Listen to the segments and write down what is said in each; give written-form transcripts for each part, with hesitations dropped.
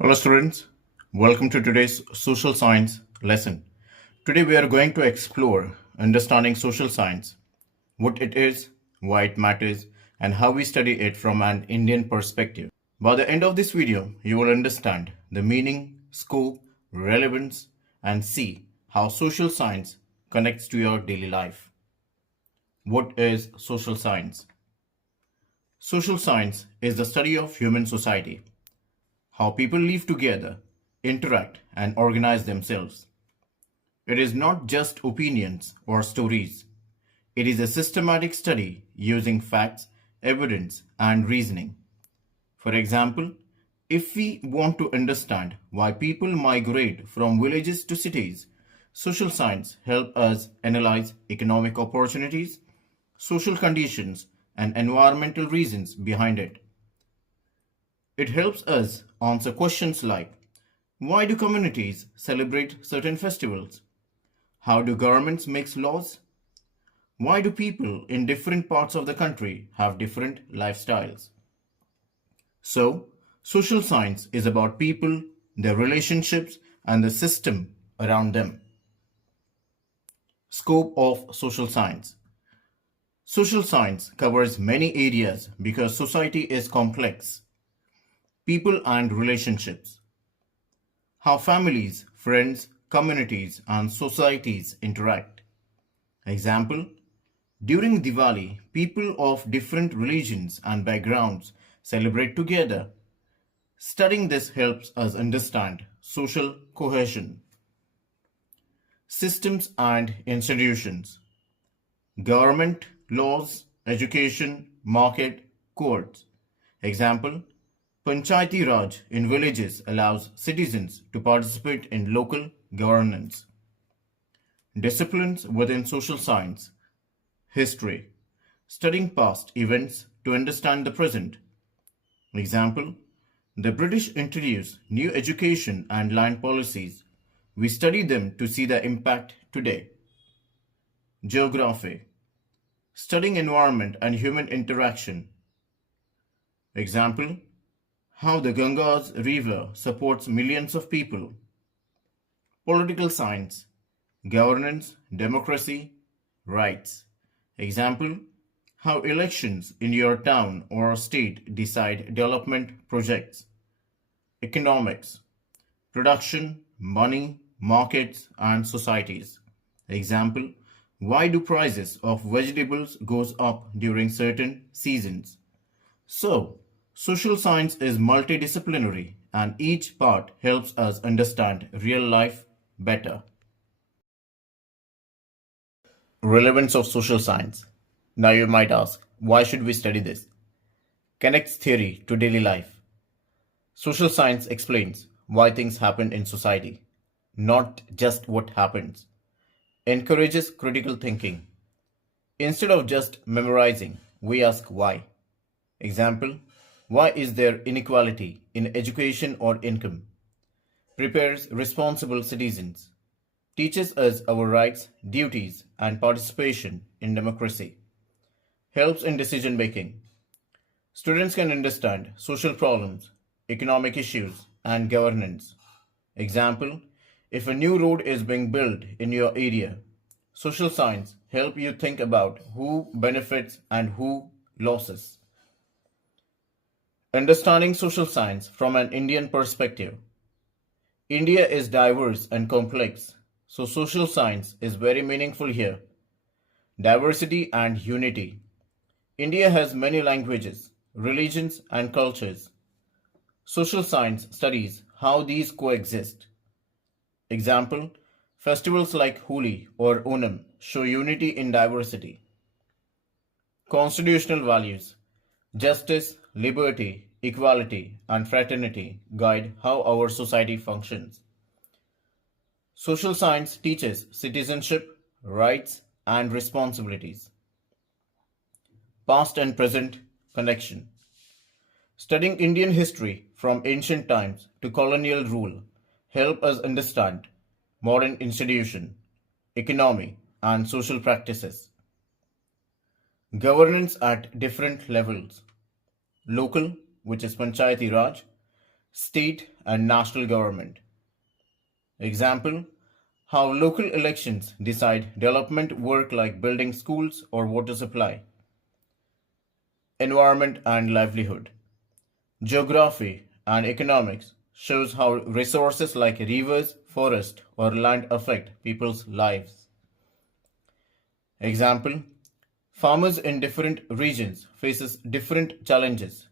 Hello, students. Welcome to today's social science lesson. Today, we are going to explore understanding social science, what it is, why it matters, and how we study it from an Indian perspective. By the end of this video, you will understand the meaning, scope, relevance, and see how social science connects to your daily life. What is social science? Social science is the study of human society, how people live together, interact, and organize themselves. It is not just opinions or stories. It is a systematic study using facts, evidence, and reasoning. For example, if we want to understand why people migrate from villages to cities, social science helps us analyze economic opportunities, social conditions, and environmental reasons behind it. It helps us answer questions like why do communities celebrate certain festivals? How do governments make laws? Why do people in different parts of the country have different lifestyles? So, social science is about people, their relationships, and the system around them. Scope of social science. Social science covers many areas because society is complex. People and relationships. How families, friends, communities, and societies interact. Example: during Diwali, people of different religions and backgrounds celebrate together. Studying this helps us understand social cohesion. Systems and institutions. Government, laws, education, market, courts. Example: Panchayati Raj in villages allows citizens to participate in local governance. Disciplines within social science. History. Studying past events to understand the present. Example: the British introduced new education and land policies. We study them to see the impact today. Geography. Studying environment and human interaction. Example: how the Ganga's river supports millions of people. Political science. Governance, democracy, rights. Example: how elections in your town or state decide development projects. Economics. Production, money, markets, and societies. Example: why do prices of vegetables goes up during certain seasons? So, social science is multidisciplinary and each part helps us understand real life better. Relevance of social science. Now you might ask, why should we study this? Connects theory to daily life. Social science explains why things happen in society, not just what happens. Encourages critical thinking. Instead of just memorizing, we ask why. Example: why is there inequality in education or income? Prepares responsible citizens. Teaches us our rights, duties, and participation in democracy. Helps in decision making. Students can understand social problems, economic issues, and governance. Example: if a new road is being built in your area, social science help you think about who benefits and who losses. Understanding social science from an Indian perspective. India is diverse and complex, so social science is very meaningful here. Diversity and unity. India has many languages, religions, and cultures. Social science studies how these coexist. Example: festivals like Holi or Onam show unity in diversity. Constitutional values. Justice, liberty, equality, and fraternity guide how our society functions. Social science teaches citizenship, rights, and responsibilities. Past and present connection. Studying Indian history from ancient times to colonial rule help us understand modern institution, economy, and social practices. Governance at different levels. Local, which is Panchayati Raj, state and national government. Example, how local elections decide development work like building schools or water supply. Environment and livelihood. Geography and economics shows how resources like rivers, forest, or land affect people's lives. Example, farmers in different regions faces different challenges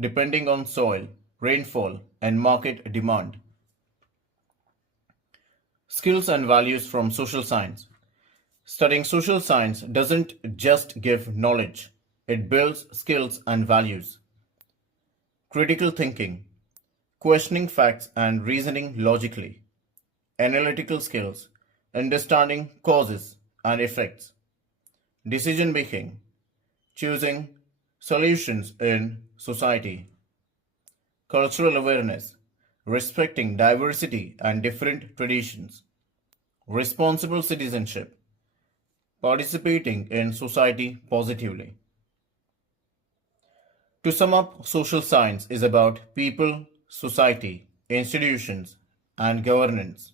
depending on soil, rainfall, and market demand. Skills and values from social science. Studying social science doesn't just give knowledge, it builds skills and values. Critical thinking, questioning facts and reasoning logically. Analytical skills, understanding causes and effects. Decision making, choosing solutions in society. Cultural awareness, respecting diversity and different traditions. Responsible citizenship, participating in society positively. To sum up, social science is about people, society, institutions, and governance.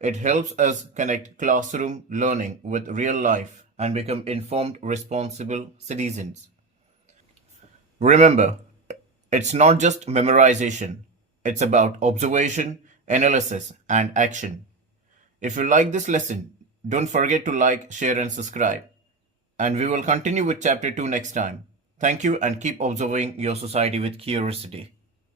It helps us connect classroom learning with real life and become informed, responsible citizens. Remember, it's not just memorization, it's about observation, analysis, and action. If you like this lesson, don't forget to like, share, and subscribe. And we will continue with chapter 2 next time. Thank you and keep observing your society with curiosity.